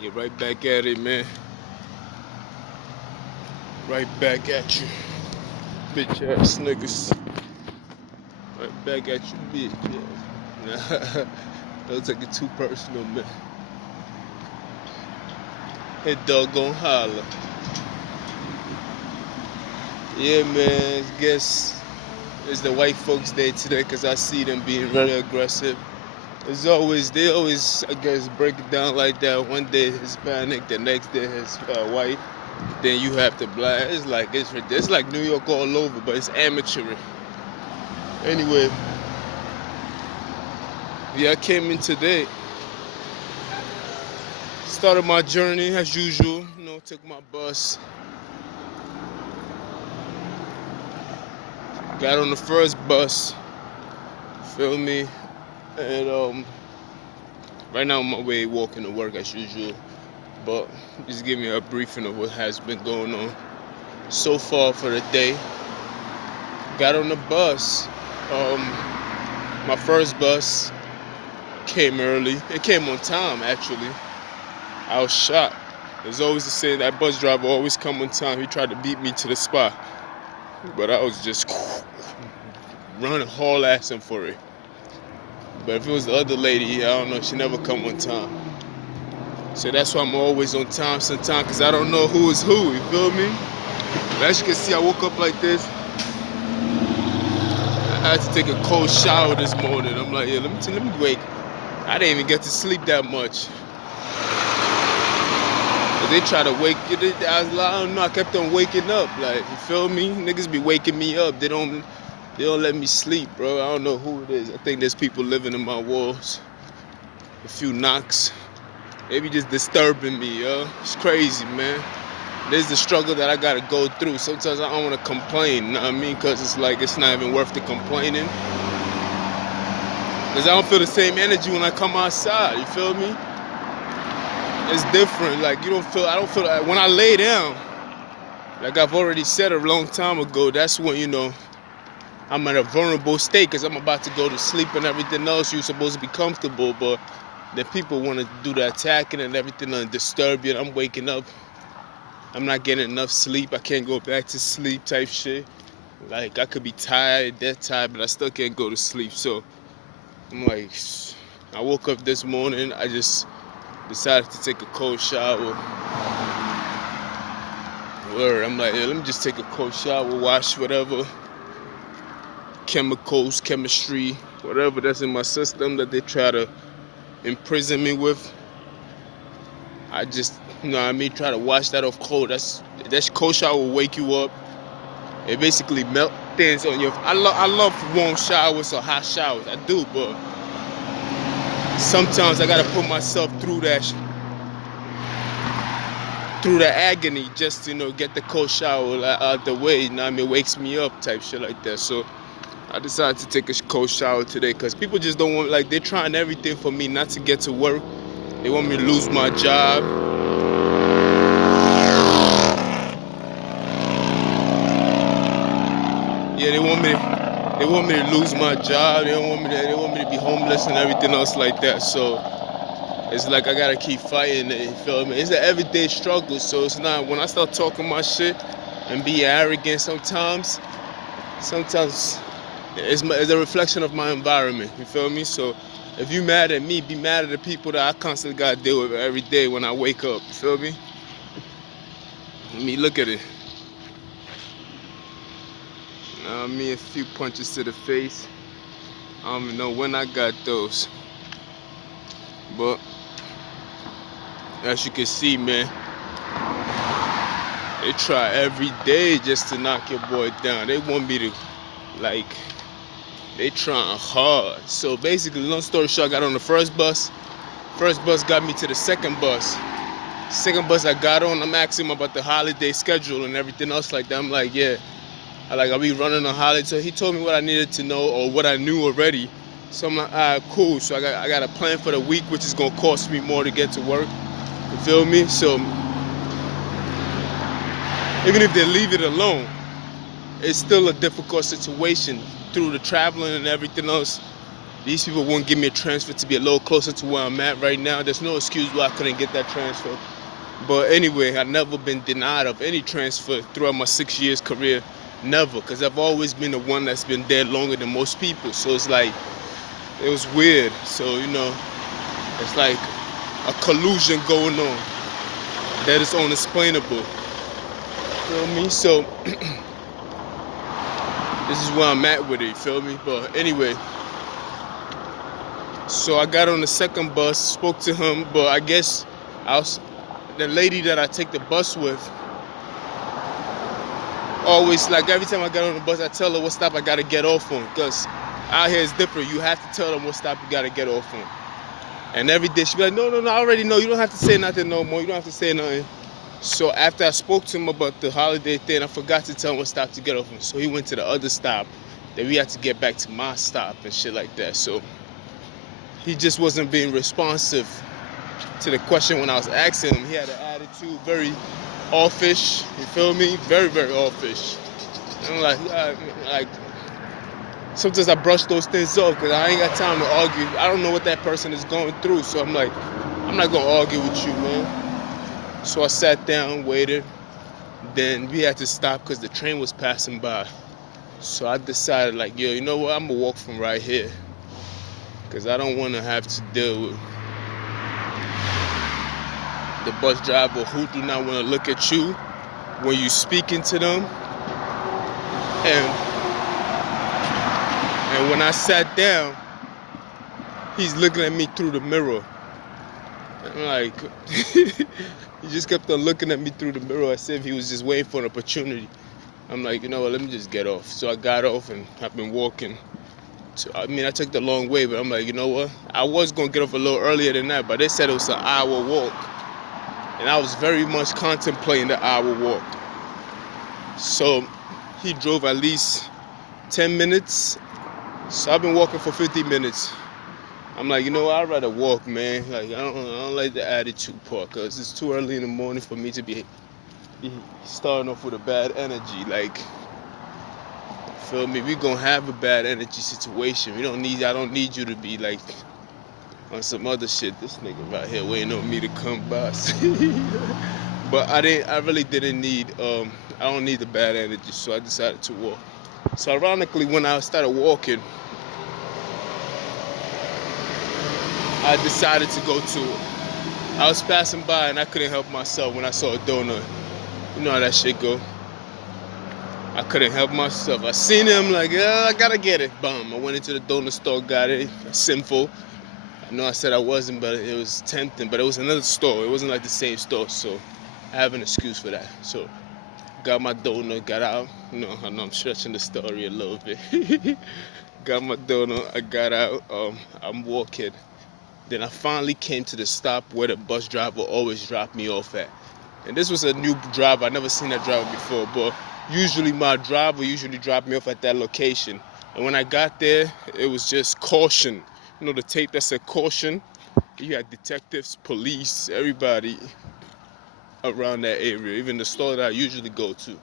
Yeah, right back at it, man. Right back at you, bitch ass niggas. Right back at you, bitch ass. Nah, don't take it too personal, man. Hey, doggone holler. Yeah, man. Guess it's the white folks' day today because I see them being really aggressive. As always, they always, I guess, break it down like that. One day Hispanic, the next day is white. Then you have the black. It's like New York all over, but it's amateur. Anyway, yeah, I came in today. Started my journey as usual. Took my bus. Got on the first bus. Feel me? And right now I'm on my way walking to work as usual. But just give me a briefing of what has been going on so far for the day. Got on the bus. Um, my first bus came early. It came on time actually. I was shocked. There's always the saying that bus driver always come on time. He tried to beat me to the spot, but I was just running haul assing for it. But if it was the other lady, I don't know, she never come on time. So that's why I'm always on time sometimes, because I don't know who is who, you feel me? But as you can see, I woke up like this. I had to take a cold shower this morning. I'm like, yeah, let me wake. I didn't even get to sleep that much. But they try to wake it. I don't know, I kept on waking up. Like, you feel me? Niggas be waking me up. They don't let me sleep, bro. I don't know who it is. I think there's people living in my walls. A few knocks. They be just disturbing me, yo. It's crazy, man. There's the struggle that I gotta go through. Sometimes I don't wanna complain, you know what I mean? Cause it's like it's not even worth the complaining. Cause I don't feel the same energy when I come outside, you feel me? It's different. Like I don't feel like when I lay down, like I've already said a long time ago, that's when, I'm in a vulnerable state because I'm about to go to sleep and everything else. You're supposed to be comfortable, but then people want to do the attacking and everything and disturb you. And I'm waking up. I'm not getting enough sleep. I can't go back to sleep type shit. Like I could be tired, dead tired, but I still can't go to sleep. So I'm like, I woke up this morning. I just decided to take a cold shower. Word. I'm like, yeah, let me just take a cold shower, wash whatever chemicals, chemistry, whatever that's in my system that they try to imprison me with. I just, try to wash that off cold. That cold shower will wake you up. It basically melt things on your. I love warm showers or hot showers. I do, but sometimes I gotta put myself through the agony just to get the cold shower out the way. It wakes me up type shit like that. So I decided to take a cold shower today because people just don't want, like, they're trying everything for me not to get to work. They want me to lose my job. Yeah, they want me to lose my job. They want me to be homeless and everything else like that. So it's like I gotta keep fighting it, you feel me? It's an everyday struggle. So it's not, when I start talking my shit and be arrogant sometimes it's a reflection of my environment, you feel me? So if you mad at me, be mad at the people that I constantly gotta deal with every day when I wake up, you feel me? Look at it. A few punches to the face. I don't even know when I got those. But as you can see, man, they try every day just to knock your boy down. They want me to, like, they trying hard. So basically, long story short, I got on the first bus. First bus got me to the second bus. Second bus I got on, I'm asking him about the holiday schedule and everything else like that. I'm like, yeah, I'll be running on holiday. So he told me what I needed to know or what I knew already. So I'm like, all right, cool. So I got a plan for the week, which is gonna cost me more to get to work. You feel me? So even if they leave it alone, it's still a difficult situation through the traveling and everything else. These people won't give me a transfer to be a little closer to where I'm at right now. There's no excuse why I couldn't get that transfer. But anyway, I've never been denied of any transfer throughout my 6 years career. Never, because I've always been the one that's been there longer than most people. So it's like, it was weird. So, it's like a collusion going on that is unexplainable. You feel me? So this is where I'm at with it, you feel me? But anyway, so I got on the second bus, spoke to him, but I guess the lady that I take the bus with, always, like, every time I got on the bus, I tell her what stop I gotta get off on, because out here it's different. You have to tell them what stop you gotta get off on. And every day she be like, no, I already know. You don't have to say nothing no more. You don't have to say nothing. So after I spoke to him about the holiday thing, I forgot to tell him what stop to get off on. So he went to the other stop. Then we had to get back to my stop and shit like that. So he just wasn't being responsive to the question when I was asking him. He had an attitude, very offish. You feel me? Very, very offish. And I'm like, sometimes I brush those things off because I ain't got time to argue. I don't know what that person is going through. So I'm like, I'm not going to argue with you, man. So I sat down, waited. Then we had to stop because the train was passing by. So I decided, like, yo, you know what? I'm going to walk from right here. Because I don't want to have to deal with the bus driver who do not want to look at you when you speaking to them. And when I sat down, he's looking at me through the mirror. I'm like, he just kept on looking at me through the mirror as if he was just waiting for an opportunity. I'm like, you know what, let me just get off. So I got off and I've been walking. I took the long way, but I'm like, you know what? I was going to get off a little earlier than that, but they said it was an hour walk. And I was very much contemplating the hour walk. So he drove at least 10 minutes. So I've been walking for 50 minutes. I'm like, you know what? I'd rather walk, man. Like, I don't like the attitude part, because it's too early in the morning for me to be starting off with a bad energy. Like, feel me? We gonna have a bad energy situation. I don't need you to be like on some other shit. This nigga right here waiting on me to come by. But I really didn't need, I don't need the bad energy, so I decided to walk. So ironically, when I started walking, I decided to go to it. I was passing by and I couldn't help myself when I saw a donut. You know how that shit go. I couldn't help myself. I seen him, like, yeah, I gotta get it. Boom. I went into the donut store, got it. Sinful. I know I said I wasn't, but it was tempting. But it was another store. It wasn't like the same store, so I have an excuse for that. So got my donut, got out. I know I'm stretching the story a little bit. Got my donut, I got out. I'm walking. Then I finally came to the stop where the bus driver always dropped me off at. And this was a new driver. I never seen that driver before, but usually my driver dropped me off at that location. And when I got there, it was just caution. You know the tape that said caution? You had detectives, police, everybody around that area, even the store that I usually go to.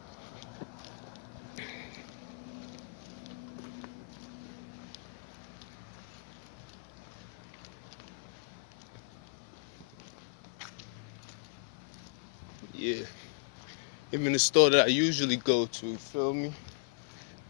Yeah. Even the store that I usually go to, you feel me?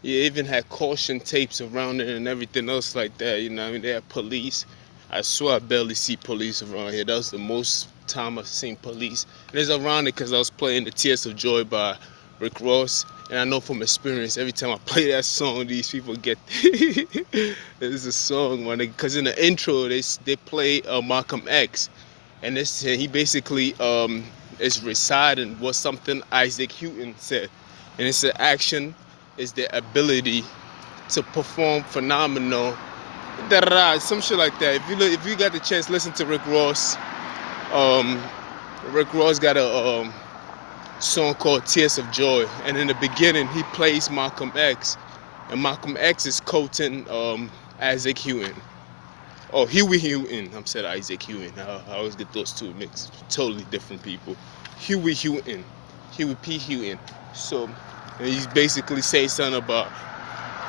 Yeah, even had caution tapes around it and everything else like that, you know what I mean? They had police. I swear I barely see police around here. That was the most time I've seen police. And it's ironic because I was playing the Tears of Joy by Rick Ross. And I know from experience, every time I play that song, these people get... It's a song, man. Because in the intro, they play Malcolm X. And he basically is reciting what something Isaac Newton said. And it's an action is the ability to perform phenomenal, some shit like that. If you got the chance, listen to Rick Ross. Rick Ross got a song called Tears of Joy, and in the beginning he plays Malcolm X, and Malcolm X is quoting Isaac Newton. Oh, Huey Newton. I'm saying Isaac Newton. I always get those two mixed. Totally different people. Huey Newton. Huey P. Newton. So, and he's basically saying something about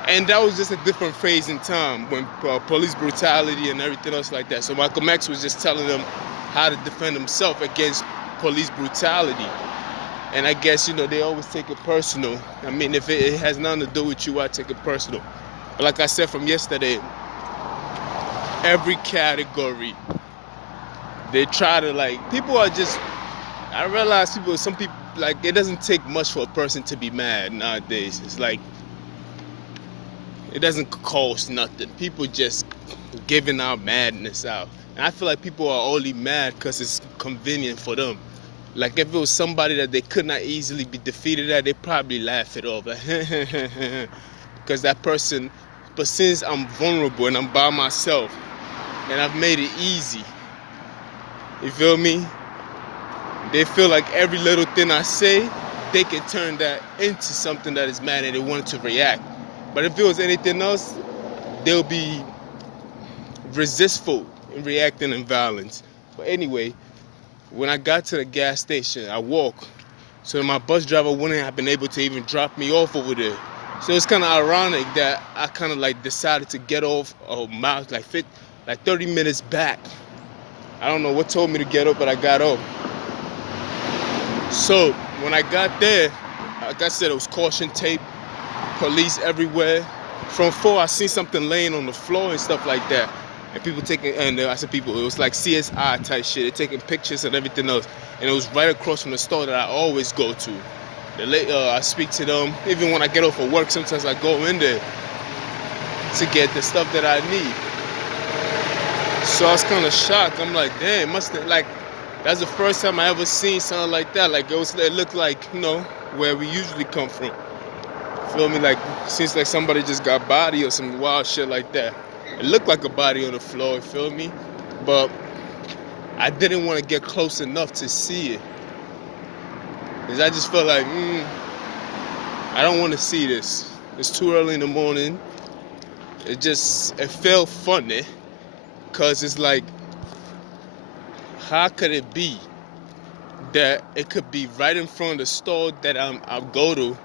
And that was just a different phase in time when police brutality and everything else like that. So Malcolm X was just telling them how to defend himself against police brutality. And I guess, they always take it personal. I mean, if it has nothing to do with you, I take it personal. But like I said from yesterday, every category, they try to, people are just, I realize some people, it doesn't take much for a person to be mad nowadays. It's like, it doesn't cost nothing. People just giving our madness out. And I feel like people are only mad because it's convenient for them. Like if it was somebody that they could not easily be defeated at, they probably laugh it off. Like, because that person, but since I'm vulnerable and I'm by myself and I've made it easy, you feel me? They feel like every little thing I say, they can turn that into something that is mad and they want to react. But if it was anything else, they'll be resistful in reacting in violence. But anyway, when I got to the gas station, I walked. So my bus driver wouldn't have been able to even drop me off over there. So it's kind of ironic that I kind of decided to get off a mile, 30 minutes back. I don't know what told me to get up, but I got up. So when I got there, like I said, it was caution tape, police everywhere. From 4, I seen something laying on the floor and stuff like that. And people taking, and I said people, it was like CSI type shit. They're taking pictures and everything else. And it was right across from the store that I always go to. I speak to them. Even when I get off of work, sometimes I go in there to get the stuff that I need. So I was kind of shocked. I'm like, damn, that's the first time I ever seen something like that. It looked like, where we usually come from. Feel me? Seems like somebody just got body or some wild shit like that. It looked like a body on the floor, you feel me? But I didn't want to get close enough to see it. Because I just felt like, I don't want to see this. It's too early in the morning. It felt funny. Because it's like, how could it be that it could be right in front of the store that I go to,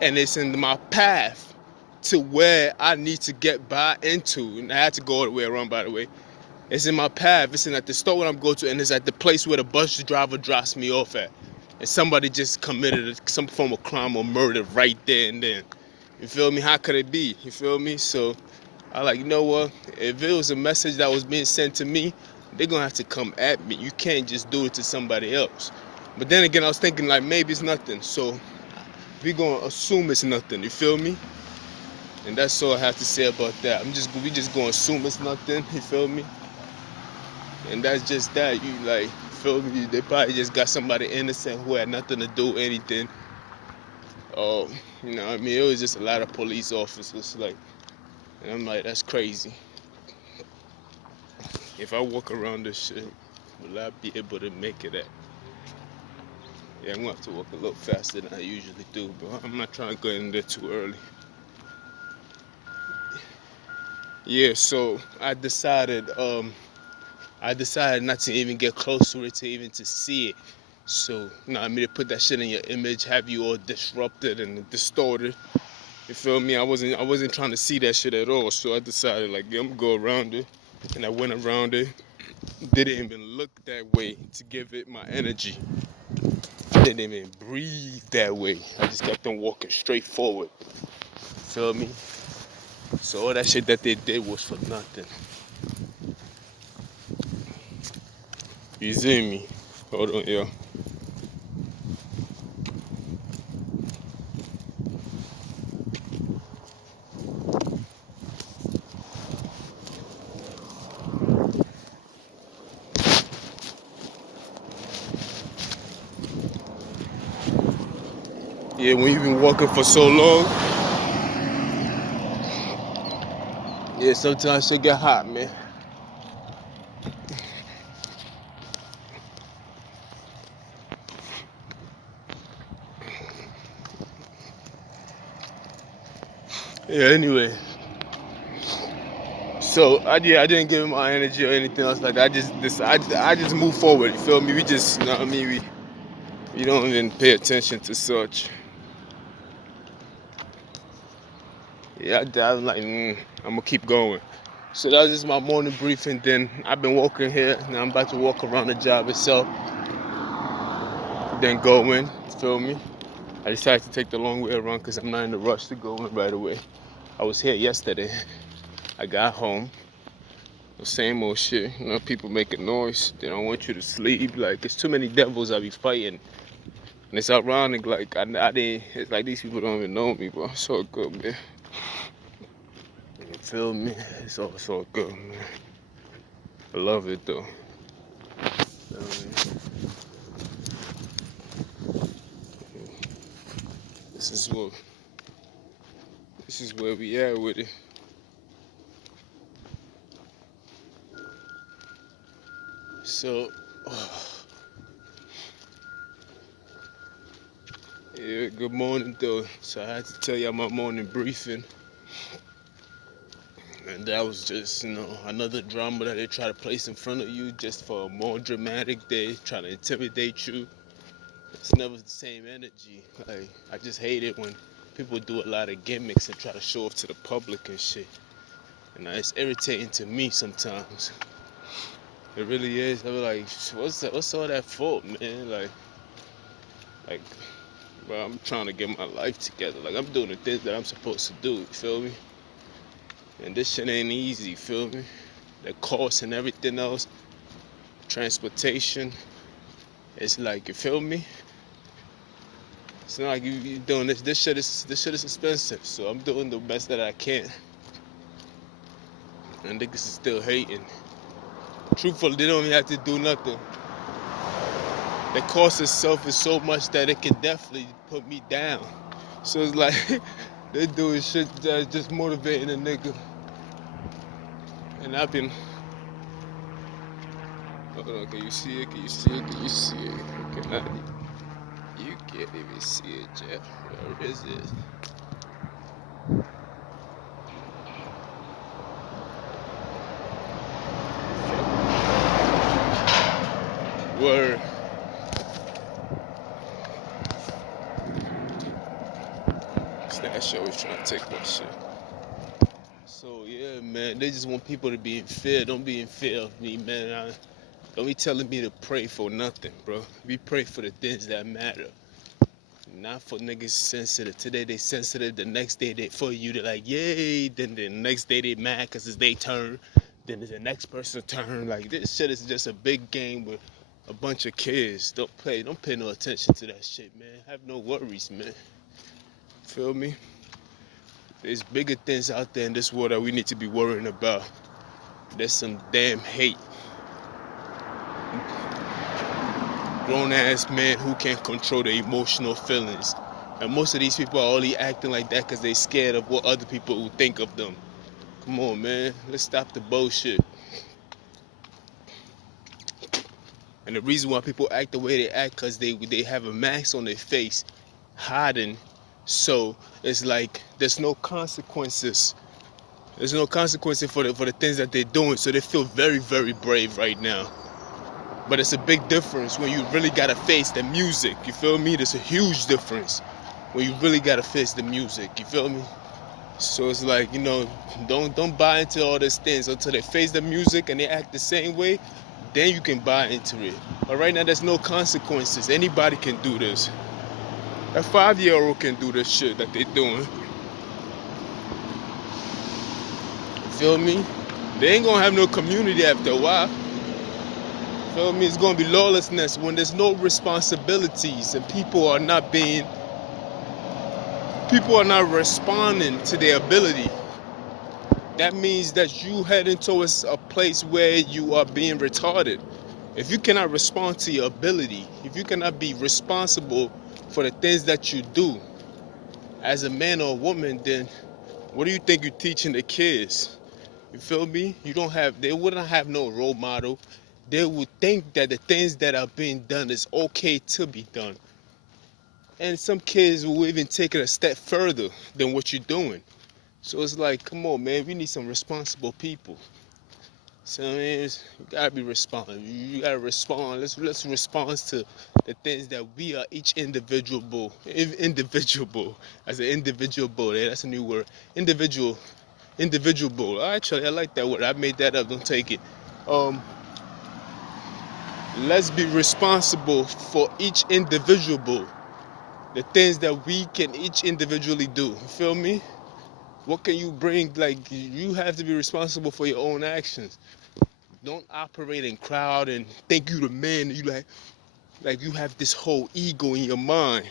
and it's in my path to where I need to get by into, and I had to go all the way around, by the way. It's in my path. It's at the store where I'm going to, and it's at the place where the bus driver drops me off at. And somebody just committed some form of crime or murder right there and then. You feel me? How could it be? You feel me? So I you know what? If it was a message that was being sent to me, they're going to have to come at me. You can't just do it to somebody else. But then again, I was thinking maybe it's nothing. So we're going to assume it's nothing. You feel me? And that's all I have to say about that. We just going to assume it's nothing. You feel me? And that's just that. You feel me? They probably just got somebody innocent who had nothing to do with anything. You know what I mean? It was just a lot of police officers. And I'm like, that's crazy. If I walk around this shit, will I be able to make it at? Yeah, I'm going to have to walk a little faster than I usually do, but I'm not trying to go in there too early. Yeah, so I decided not to even get close to it, to see it. So, to put that shit in your image, have you all disrupted and distorted. You feel me? I wasn't trying to see that shit at all. So I decided I'm gonna go around it. And I went around it. Didn't even look that way to give it my energy. I didn't even breathe that way. I just kept on walking straight forward. Feel me? So all that shit that they did was for nothing. You see me? Hold on, yo. Yeah, when you've been walking for so long, yeah, sometimes it get hot, man. Yeah, anyway. So I didn't give him my energy or anything else like that. I just move forward. You feel me? We just, you know what I mean? We don't even pay attention to such. Yeah, I'm like, I'm gonna keep going. So that was just my morning briefing. Then I've been walking here. Now I'm about to walk around the job itself. Then go in. Feel me? I decided to take the long way around because I'm not in a rush to go in right away. I was here yesterday. I got home. The same old shit. You know, people making noise. They don't want you to sleep. Like, it's too many devils I be fighting. And it's ironic, like, I didn't, it's like these people don't even know me, but it's all good, man. You feel me? It's all good, man. I love it, though. This is what, this is where we at with it. So, yeah, good morning, though. So I had to tell y'all my morning briefing. And that was just, another drama that they try to place in front of you just for a more dramatic day, trying to intimidate you. It's never the same energy. Like, I just hate it when people do a lot of gimmicks and try to show off to the public and shit. And it's irritating to me sometimes. It really is. I be like, what's all that for, man? Like, bro, I'm trying to get my life together. Like, I'm doing the things that I'm supposed to do. You feel me? And this shit ain't easy. You feel me? The cost and everything else, transportation. It's like, you feel me? It's not like you doing this. This shit is expensive. So I'm doing the best that I can. And niggas is still hating. Truthfully, they don't even have to do nothing. The cost itself is so much that it can definitely put me down. So it's like they doing shit that's just motivating a nigga. And I've been. Hold on, can you see it? Can you see it? Can you see it? You can't even see it, Jeff. Where is it? Word. That shit always trying to take my shit. So yeah, man, they just want people to be in fear. Don't be in fear of me, man. Don't be telling me to pray for nothing, bro. We pray for the things that matter. Not for niggas sensitive. Today they sensitive, the next day they for you to like, yay. Then the next day they mad because it's their turn. Then it's the next person's turn. Like, this shit is just a big game with a bunch of kids. Don't pay no attention to that shit, man. Have no worries, man. Feel me? There's bigger things out there in this world that we need to be worrying about. There's some damn hate. Grown ass men who can't control their emotional feelings. And most of these people are only acting like that because they scared of what other people will think of them. Come on, man. Let's stop the bullshit. And the reason why people act the way they act because they have a mask on their face, hiding. So it's like there's no consequences. There's no consequences for the things that they're doing. So they feel very, very brave right now. But it's a big difference when you really gotta face the music. You feel me? There's a huge difference when you really gotta face the music. You feel me? So it's like, don't buy into all these things until they face the music and they act the same way. Then you can buy into it. But right now, there's no consequences. Anybody can do this. A 5-year-old can do this shit that they're doing. You feel me? They ain't gonna have no community after a while. Feel me? It's gonna be lawlessness when there's no responsibilities and people are not responding to their ability. That means that you heading towards a place where you are being retarded. If you cannot respond to your ability, if you cannot be responsible for the things that you do as a man or a woman, then what do you think you're teaching the kids? You feel me? They wouldn't have no role model. They would think that the things that are being done is okay to be done. And some kids will even take it a step further than what you're doing. So it's like, come on, man, we need some responsible people. So I mean, you gotta be responsive. You gotta respond. Let's respond to the things that we are each individual. As an individual bull. That's a new word. Individual bull. Actually, I like that word. I made that up. Don't take it. Um, let's be responsible for each individual bull. The things that we can each individually do. You feel me? What can you bring? Like you have to be responsible for your own actions. Don't operate in crowd and think you the man. You like you have this whole ego in your mind,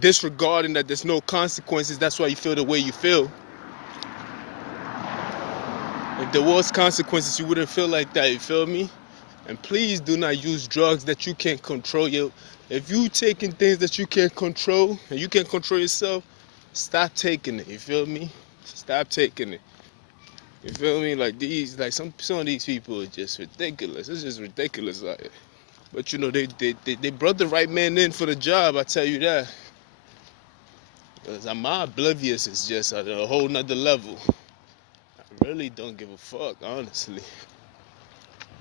disregarding that there's no consequences. That's why you feel the way you feel. If there was consequences, you wouldn't feel like that. You feel me? And please do not use drugs that you can't control. If you taking things that you can't control and you can't control yourself, stop taking it. You feel me? Stop taking it. You feel me? Like some of these people are just ridiculous. It's just ridiculous. Like, but you know they brought the right man in for the job. I tell you that. Cause my oblivious is just at a whole nother level. I really don't give a fuck, honestly.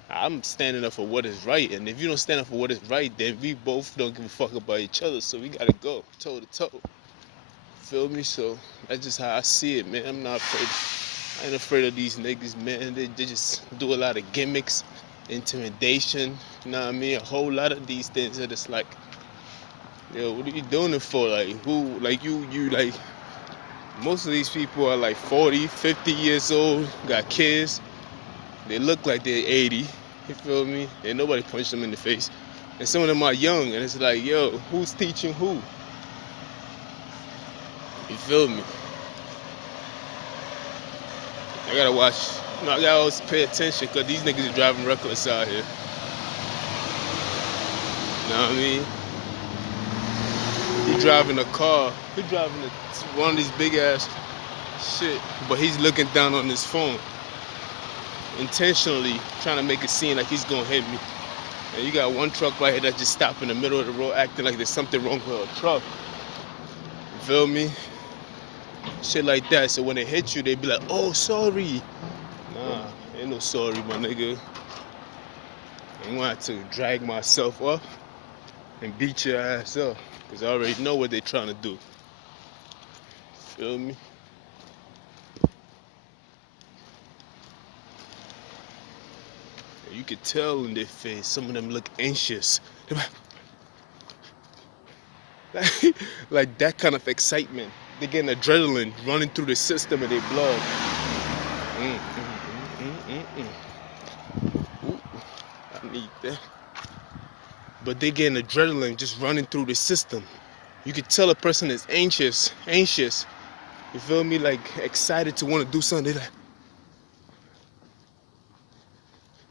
I'm standing up for what is right, and if you don't stand up for what is right, then we both don't give a fuck about each other. So we gotta go toe to toe. Feel me? So that's just how I see it, man. I'm not afraid. I ain't afraid of these niggas, man. They just do a lot of gimmicks, intimidation. You know what I mean? A whole lot of these things that it's like, yo, what are you doing it for? Like who? Like you like. Most of these people are like 40, 50 years old, got kids. They look like they're 80. You feel me? And nobody punched them in the face. And some of them are young, and it's like, yo, who's teaching who? You feel me? I gotta watch. You know, I gotta always pay attention because these niggas are driving reckless out here. You know what I mean? He driving a car. He driving one of these big ass shit, but he's looking down on his phone, intentionally trying to make it seem like he's gonna hit me. And you got one truck right here that just stopped in the middle of the road acting like there's something wrong with a truck. You feel me? Shit like that. So when they hit you, they be like, oh, sorry. Nah, ain't no sorry, my nigga. I'm gonna have to drag myself up and beat your ass up. Cause I already know what they trying to do. Feel me? And you could tell in their face, some of them look anxious. Like that kind of excitement. They getting adrenaline running through the system of their blood. Ooh, I need that. But they getting adrenaline just running through the system. You could tell a person is anxious. You feel me? Like excited to want to do something.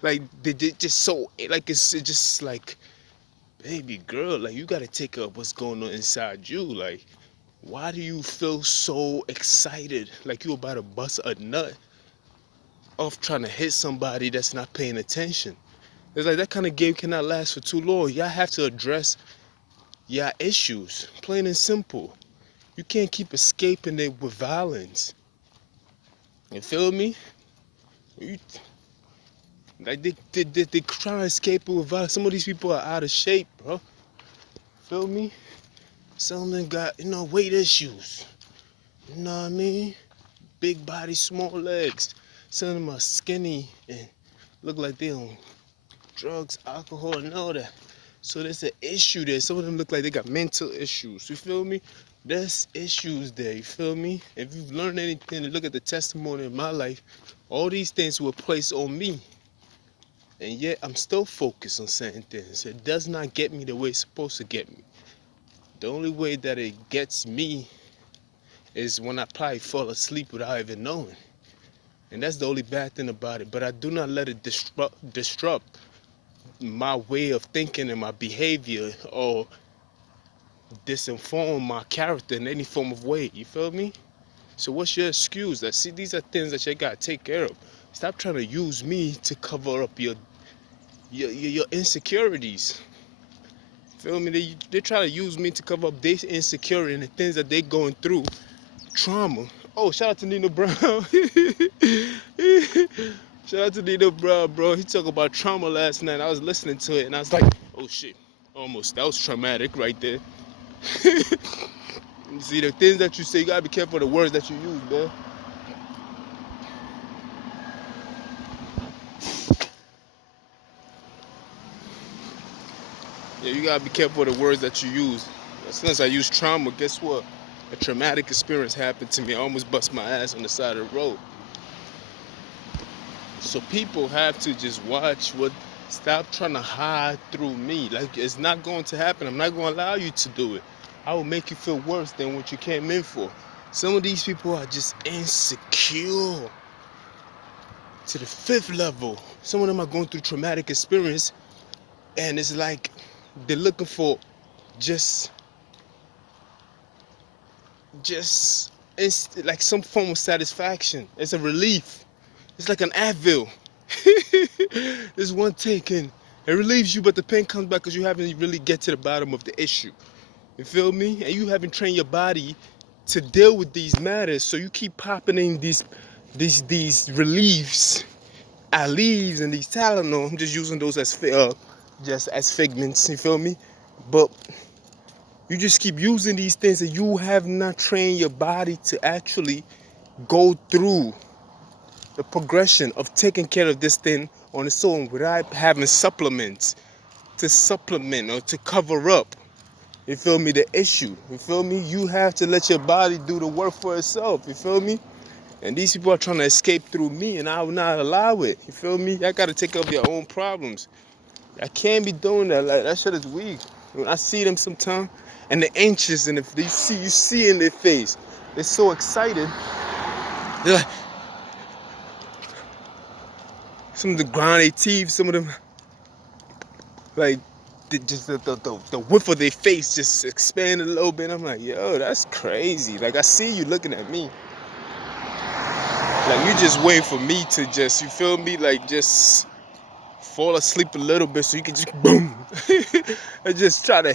Like they just so like it's just like, baby girl, like you gotta take up what's going on inside you. Like, why do you feel so excited? Like you about to bust a nut off trying to hit somebody that's not paying attention. It's like that kind of game cannot last for too long. Y'all have to address your issues, plain and simple. You can't keep escaping it with violence. You feel me? You, like they try to escape it with violence. Some of these people are out of shape, bro. Feel me? Some of them got, weight issues. You know what I mean? Big body, small legs. Some of them are skinny and look like they on drugs, alcohol, and all that. So there's an issue there. Some of them look like they got mental issues. You feel me? There's issues there. You feel me? If you've learned anything, to look at the testimony of my life, all these things were placed on me. And yet I'm still focused on certain things. It does not get me the way it's supposed to get me. The only way that it gets me is when I probably fall asleep without even knowing. And that's the only bad thing about it. But I do not let it disrupt my way of thinking and my behavior or disinform my character in any form of way. You feel me? So what's your excuse? See, these are things that you gotta take care of. Stop trying to use me to cover up your insecurities. Feel me? They try to use me to cover up their insecurity and the things that they're going through. Trauma. Oh, shout out to Nino Brown. Shout out to Nino Brown, bro. He talked about trauma last night. I was listening to it and I was like, oh shit, almost. That was traumatic right there. You see, the things that you say, you gotta be careful of the words that you use, man. Yeah, you gotta be careful of the words that you use. Since I use trauma, guess what? A traumatic experience happened to me. I almost bust my ass on the side of the road. So people have to just watch what. Stop trying to hide through me. Like, it's not going to happen. I'm not going to allow you to do it. I will make you feel worse than what you came in for. Some of these people are just insecure to the fifth level. Some of them are going through traumatic experience, and it's like they're looking for just like some form of satisfaction. It's a relief. It's like an Advil. This one take and it relieves you, but the pain comes back because you haven't really get to the bottom of the issue. You feel me? And you haven't trained your body to deal with these matters, so you keep popping in these reliefs, Aleve and these Tylenol. I'm just using those as figments. You feel me? But you just keep using these things and you have not trained your body to actually go through the progression of taking care of this thing on its own without having supplements to supplement or to cover up, you feel me, the issue. You feel me? You have to let your body do the work for itself, you feel me? And these people are trying to escape through me and I will not allow it, you feel me? Y'all gotta take care of your own problems. I can't be doing that. Like, that shit is weak. When I see them sometimes and they're anxious and if you see in their face, they're so excited. They're like, some of the grind their teeth, some of them, like, just the width of their face just expand a little bit. I'm like, yo, that's crazy. Like, I see you looking at me. Like, you just wait for me to just, you feel me? Like, just fall asleep a little bit so you can just boom. And just try to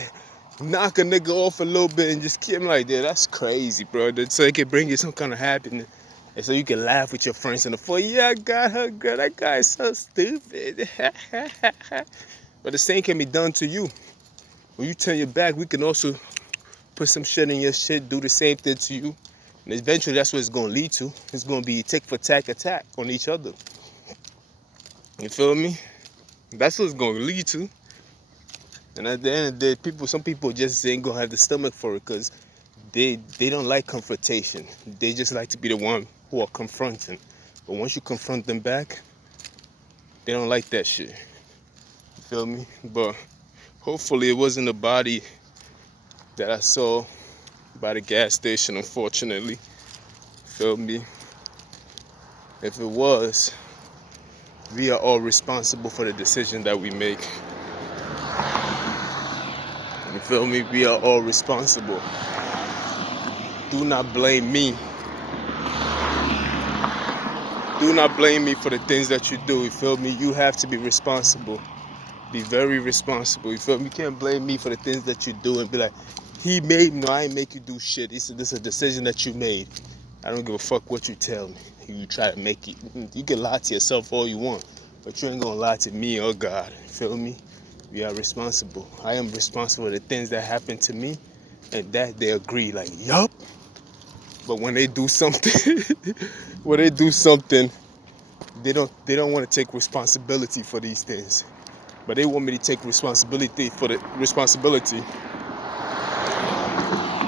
knock a nigga off a little bit and just keep him like, yeah, that's crazy, bro. So it can bring you some kind of happiness. And so you can laugh with your friends in the floor. Yeah, I got her, girl. That guy is so stupid. But the same can be done to you. When you turn your back, we can also put some shit in your shit, do the same thing to you. And eventually that's what it's going to lead to. It's going to be tick for tack attack on each other. You feel me? That's what it's going to lead to. And at the end of the day, some people just ain't going to have the stomach for it because they don't like confrontation. They just like to be the one who are confronting. But once you confront them back, they don't like that shit. You feel me? But hopefully it wasn't the body that I saw by the gas station, unfortunately. Feel me? If it was, we are all responsible for the decision that we make. You feel me? We are all responsible. Do not blame me. Do not blame me for the things that you do. You feel me? You have to be responsible. Be very responsible. You feel me? You can't blame me for the things that you do and be like, he made me. No, I ain't make you do shit. This is a decision that you made. I don't give a fuck what you tell me. You try to make it. You can lie to yourself all you want, but you ain't gonna lie to me or God. You feel me? We are responsible. I am responsible for the things that happen to me, and that they agree. Like, yup. But when they do something, they don't want to take responsibility for these things. But they want me to take responsibility for the responsibility.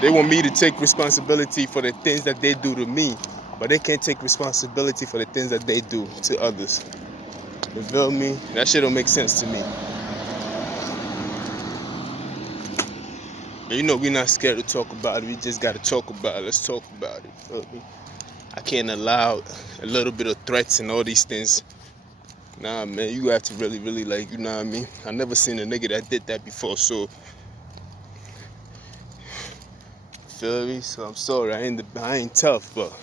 They want me to take responsibility for the things that they do to me, but they can't take responsibility for the things that they do to others. You feel me? That shit don't make sense to me. And you know we're not scared to talk about it. We just gotta talk about it. Let's talk about it. You feel me? I can't allow a little bit of threats and all these things. Nah, man, you have to really, really, like, you know what I mean? I never seen a nigga that did that before, so feel me? So I'm sorry, I ain't tough, but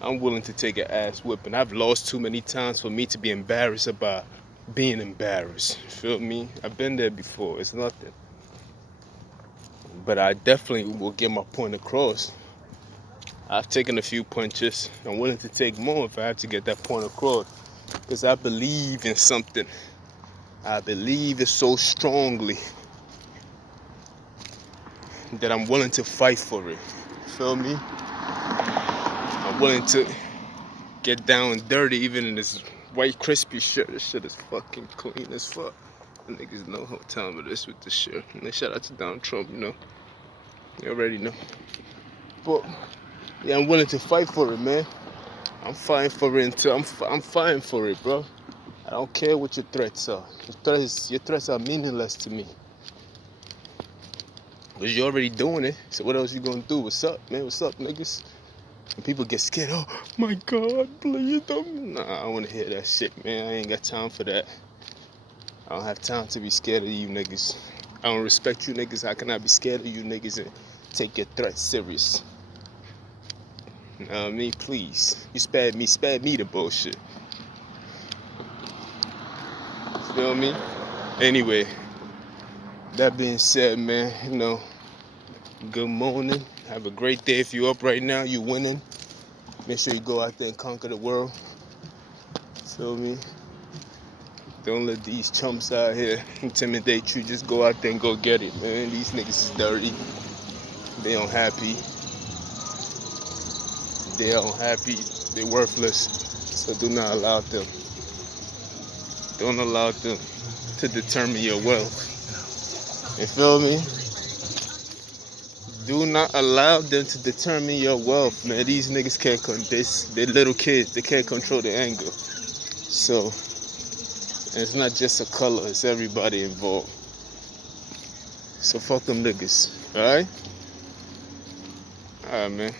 I'm willing to take an ass whipping. I've lost too many times for me to be embarrassed about being embarrassed. Feel me? I've been there before. It's nothing. But I definitely will get my point across. I've taken a few punches. I'm willing to take more if I have to get that point across. Because I believe in something. I believe it so strongly that I'm willing to fight for it. Feel me? I'm willing to get down and dirty even in this white crispy shirt. This shit is fucking clean as fuck. The niggas know how time it is with this shit. And then shout out to Donald Trump, you know. You already know. But yeah, I'm willing to fight for it, man. I'm fighting for it until I'm fighting for it, bro. I don't care what your threats are. Your threats are meaningless to me. Because you're already doing it. So what else you gonna do? What's up, man? What's up, niggas? And people get scared. Oh my God, please don't. Nah, I don't wanna hear that shit, man. I ain't got time for that. I don't have time to be scared of you niggas. I don't respect you niggas. How can I be scared of you niggas and take your threats serious? You know what I mean? Please. You spared me the bullshit. Feel me? Anyway, that being said, man, you know, good morning. Have a great day. If you're up right now, you're winning. Make sure you go out there and conquer the world. Feel me? Don't let these chumps out here intimidate you. Just go out there and go get it, man. These niggas is dirty. They unhappy. They unhappy. They worthless. So do not allow them. Don't allow them to determine your wealth. You feel me? Do not allow them to determine your wealth, man. These niggas can't they're little kids. They can't control their anger. So, and it's not just a color. It's everybody involved. So fuck them niggas. Alright? Alright, man.